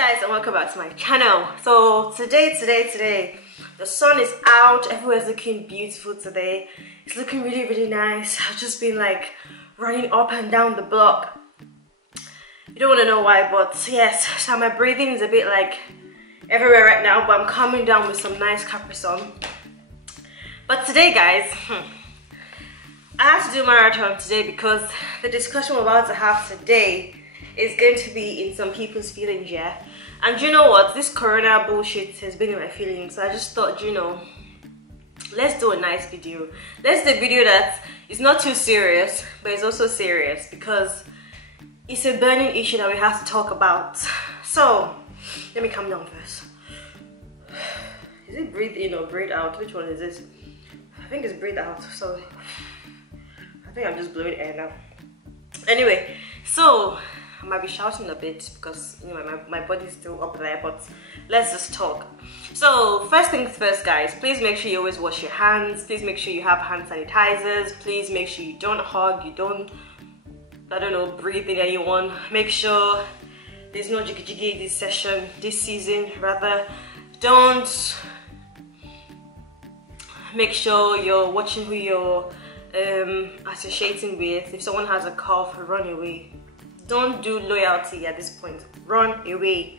guys, and welcome back to my channel. So today the sun is out, everywhere's looking beautiful today. It's looking really nice. I've just been like running up and down the block. You don't want to know why, but yes, so my breathing is a bit like everywhere right now, but I'm calming down with some nice Capri Sun. But today guys, I had to do a marathon today because the discussion we're about to have today is going to be in some people's feelings, yeah. And you know what, this corona bullshit has been in my feelings, so I just thought, you know, let's do a nice video. Let's do a video that is not too serious, but it's also serious because it's a burning issue that we have to talk about. So let me calm down first. Is it breathe in or breathe out? Which one is this? I think it's breathe out. So I think I'm just blowing air now. Anyway, so I might be shouting a bit because, you know, my body's still up there, but let's just talk. So first things first guys, please make sure you always wash your hands. Please make sure you have hand sanitizers. Please make sure you don't hug, you don't, I don't know, breathe in anyone. Make sure there's no jiggy jiggy this season rather. Don't, make sure you're watching who you're associating with. If someone has a cough, run away. Don't do loyalty at this point. Run away.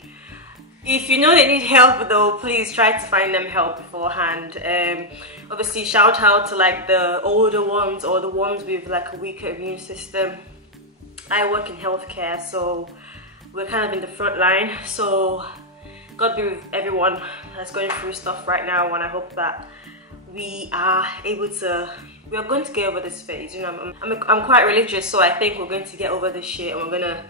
If you know they need help though, please try to find them help beforehand. Obviously shout out to like the older ones or the ones with like a weaker immune system. I work in healthcare, so we're kind of in the front line. So God be with everyone that's going through stuff right now, and I hope that we are going to get over this phase. You know, I'm quite religious, so I think we're going to get over this shit and we're gonna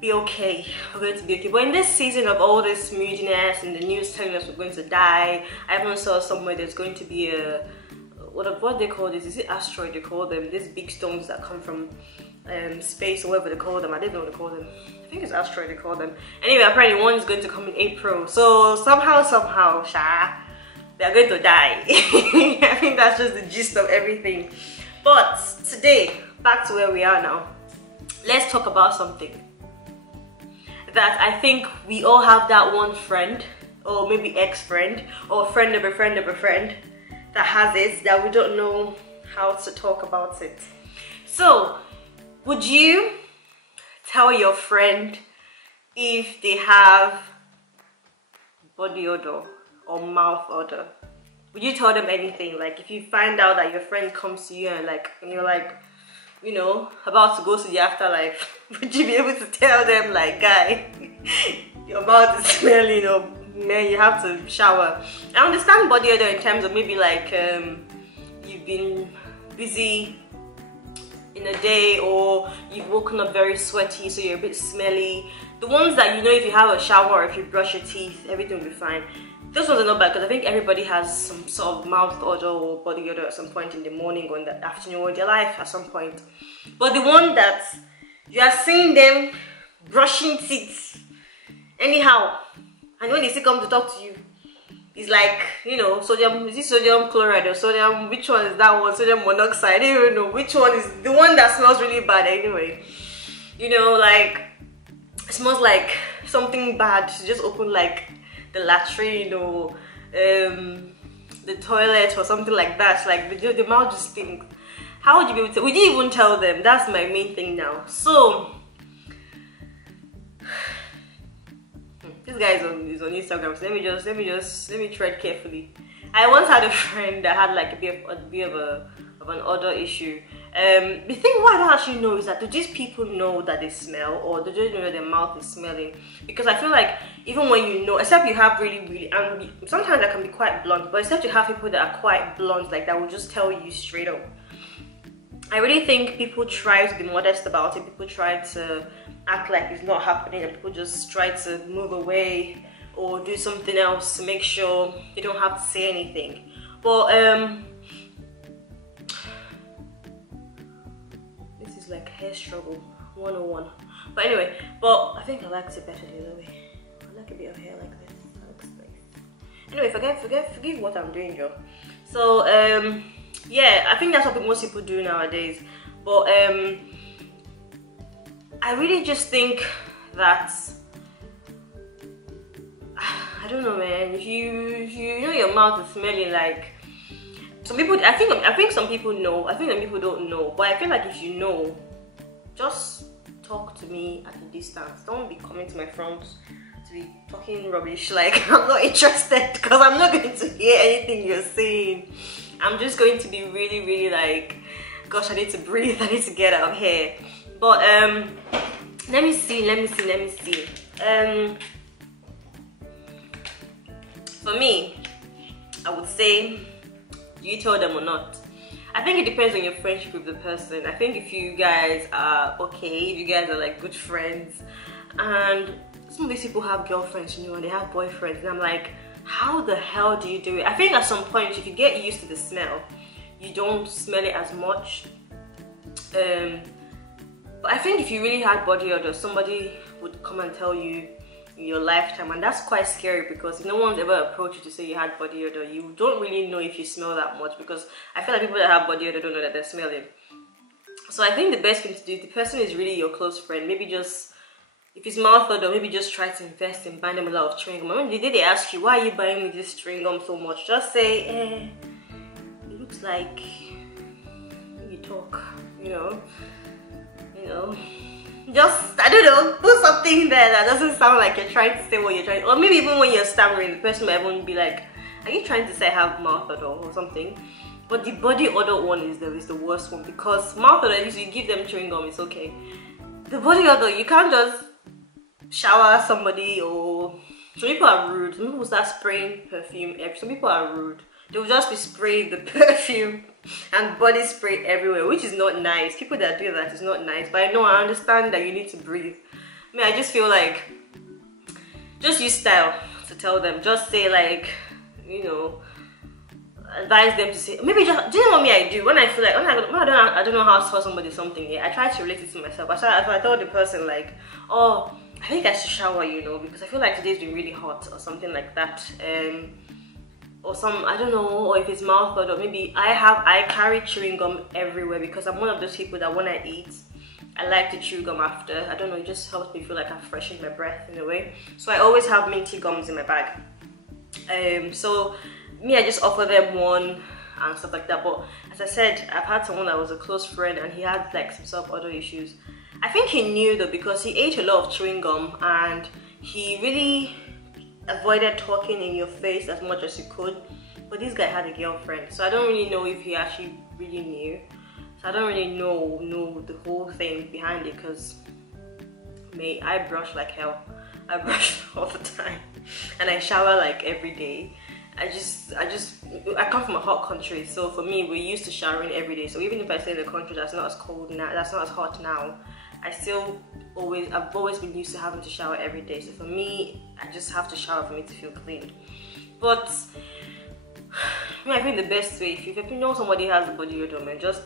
be okay. We're going to be okay. But in this season of all this moodiness and the news telling us we're going to die, I even saw somewhere there's going to be a what they call this? Is it asteroid they call them? These big stones that come from space or whatever they call them. I didn't know what they call them. I think it's asteroid they call them. Anyway, apparently one is going to come in April. So somehow, they are going to die. I think that's just the gist of everything. But today, back to where we are now. Let's talk about something that I think we all have, that one friend, or maybe ex-friend, or friend of a friend of a friend that has it, that we don't know how to talk about it. So, would you tell your friend if they have body odor or mouth odor? Would you tell them anything? Like if you find out that your friend comes to you and you're like, you know, about to go to the afterlife, would you be able to tell them like, guy, your mouth is smelling, or man, you have to shower? I understand body odor in terms of maybe like you've been busy in a day, or you've woken up very sweaty, so you're a bit smelly. The ones that, you know, if you have a shower or if you brush your teeth, everything will be fine. Those ones are not bad because I think everybody has some sort of mouth odor or body odor at some point in the morning or in the afternoon or in their life at some point. But the one that you are seeing them brushing teeth anyhow, and when they still come to talk to you, it's like, you know, sodium, is it sodium chloride or sodium, which one is that one? Sodium monoxide, I don't even know which one is the one that smells really bad anyway. You know, like, it smells like something bad. You just open like the latrine or the toilet or something like that. Like the mouth just stinks. How would you be able to? Would you even tell them? That's my main thing now. So this guy is on Instagram. So let me tread carefully. I once had a friend that had like a bit of an odor issue. The thing why I don't actually know is that, do these people know that they smell, or do they know that their mouth is smelling? Because I feel like even when you know, except you have really and sometimes that can be quite blunt, but except you have people that are quite blunt, like that will just tell you straight up. I really think people try to be modest about it. People try to act like it's not happening, and people just try to move away or do something else to make sure they don't have to say anything. But this is like hair struggle 101. But anyway, but I think I liked it better the other way. I like a bit of hair like this. That looks nice. Anyway, forgive what I'm doing, Joe. So yeah, I think that's what most people do nowadays. But I really just think that I don't know, man. If you know your mouth is smelling like, some people, I think some people know. I think some people don't know. But I feel like if you know, just talk to me at a distance. Don't be coming to my front to be talking rubbish. Like, I'm not interested, because I'm not going to hear anything you're saying. I'm just going to be really, really like, gosh, I need to breathe. I need to get out of here. But let me see. For me, I would say, you tell them or not. I think it depends on your friendship with the person. I think if you guys are okay, if you guys are like good friends, and some of these people have girlfriends, you know, and they have boyfriends, and I'm like, how the hell do you do it? I think at some point, if you get used to the smell, you don't smell it as much. But I think if you really had body odor, somebody would come and tell you in your lifetime, and that's quite scary, because if no one's ever approached you to say you had body odor, you don't really know if you smell that much, because I feel like people that have body odor don't know that they're smelling. So I think the best thing to do, if the person is really your close friend, maybe just, if it's mouth odor, maybe just try to invest in buying them a lot of chewing gum. When they ask you, why are you buying me this chewing gum so much, just say, it looks like you talk, you know, just, I don't know, put something there that doesn't sound like you're trying to say what you're trying, or maybe even when you're stammering, the person might even be like, are you trying to say I have mouth odor or something? But the body odor one is the worst one, because mouth odor, if you give them chewing gum, it's okay. The body odor, you can't just shower somebody, or some people are rude. Some people start spraying perfume. Some people are rude. They'll just be spraying the perfume and body spray everywhere, which is not nice. People that do that is not nice. But I know, I understand that you need to breathe. I mean, I just feel like, just use style to tell them. Just say like, you know, advise them to say, maybe just, do you know what I do? When I feel like, when I don't know how to tell somebody something, yeah, I try to relate it to myself. I tell the person like, oh, I think I should shower, you know, because I feel like today's been really hot, or something like that. Or some, I don't know, or if it's mouth odor, maybe I carry chewing gum everywhere, because I'm one of those people that when I eat, I like to chew gum after. I don't know, it just helps me feel like I've freshened my breath in a way. So I always have minty gums in my bag. So me, I just offer them one and stuff like that. But as I said, I've had someone that was a close friend, and he had like some sort of other issues. I think he knew though, because he ate a lot of chewing gum, and he really avoided talking in your face as much as he could. But this guy had a girlfriend, so I don't really know if he actually really knew. So I don't really know the whole thing behind it, because mate, I brush like hell. I brush all the time, and I shower like every day. I come from a hot country, so for me, we're used to showering every day. So even if I stay in a country that's not as cold now, that's not as hot now, I've always been used to having to shower every day. So for me, I just have to shower for me to feel clean. But I think the best way, if you know somebody has a body odor, man, just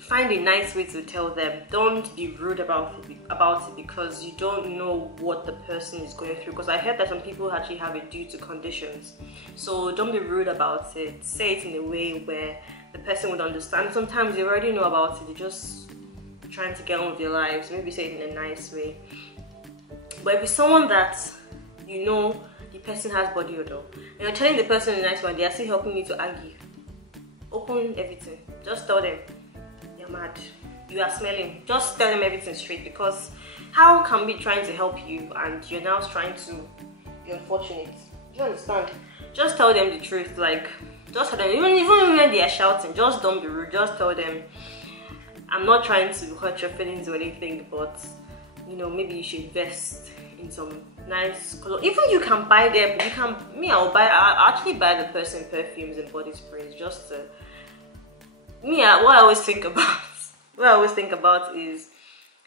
find a nice way to tell them. Don't be rude about it, because you don't know what the person is going through. Because I heard that some people actually have it due to conditions. So don't be rude about it. Say it in a way where the person would understand. Sometimes they already know about it, they're just trying to get on with their lives. Maybe say it in a nice way. But if it's someone that you know the person has body odor, and you're telling the person in a nice way, they are still helping you to argue, open everything. Just tell them, you're mad, you are smelling. Just tell them everything straight, because how can we trying to help you and you're now trying to be unfortunate? Do you understand? Just tell them the truth. Like, just tell them, even when they are shouting, just don't be rude. Just tell them, I'm not trying to hurt your feelings or anything, but you know, maybe you should invest in some nice color. Even you can buy them. I'll actually buy the person perfumes and body sprays, just to what I always think about is,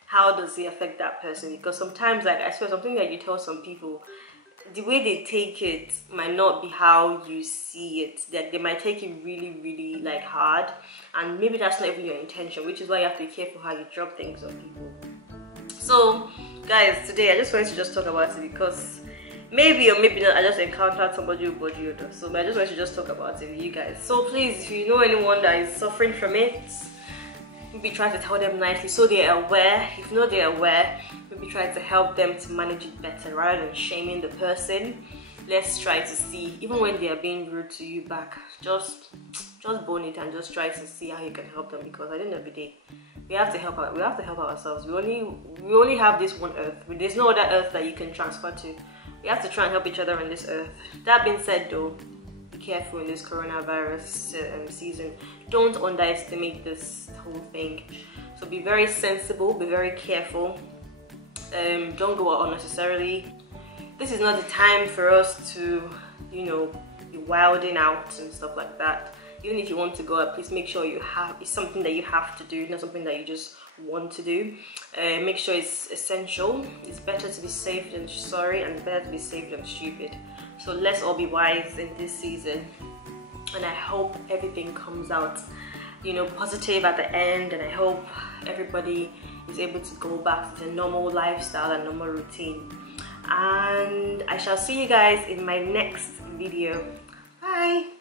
how does it affect that person? Because sometimes, like, I swear, something that you tell some people, the way they take it might not be how you see it. That they might take it really, really like hard, and maybe that's not even your intention, which is why you have to be careful how you drop things on people. So guys, today I just wanted to just talk about it, because maybe or maybe not, I just encountered somebody with body odor, so I just wanted to just talk about it with you guys. So please, if you know anyone that is suffering from it, maybe try to tell them nicely so they're aware. If not they're aware, maybe try to help them to manage it better rather than shaming the person. Let's try to see, even when they are being rude to you back, just bone it and just try to see how you can help them, because at the end of the day, we have to help ourselves. We only have this one earth. There's no other earth that you can transfer to. We have to try and help each other on this earth. That being said though, be careful in this coronavirus season. Don't underestimate this whole thing. So be very sensible, be very careful. Don't go out unnecessarily. This is not the time for us to, you know, be wilding out and stuff like that. Even if you want to go out, please make sure it's something that you have to do, not something that you just want to do. Make sure it's essential. It's better to be safe than sorry, and better to be safe than stupid. So let's all be wise in this season, and I hope everything comes out, you know, positive at the end, and I hope everybody is able to go back to their normal lifestyle and normal routine. And I shall see you guys in my next video. Bye.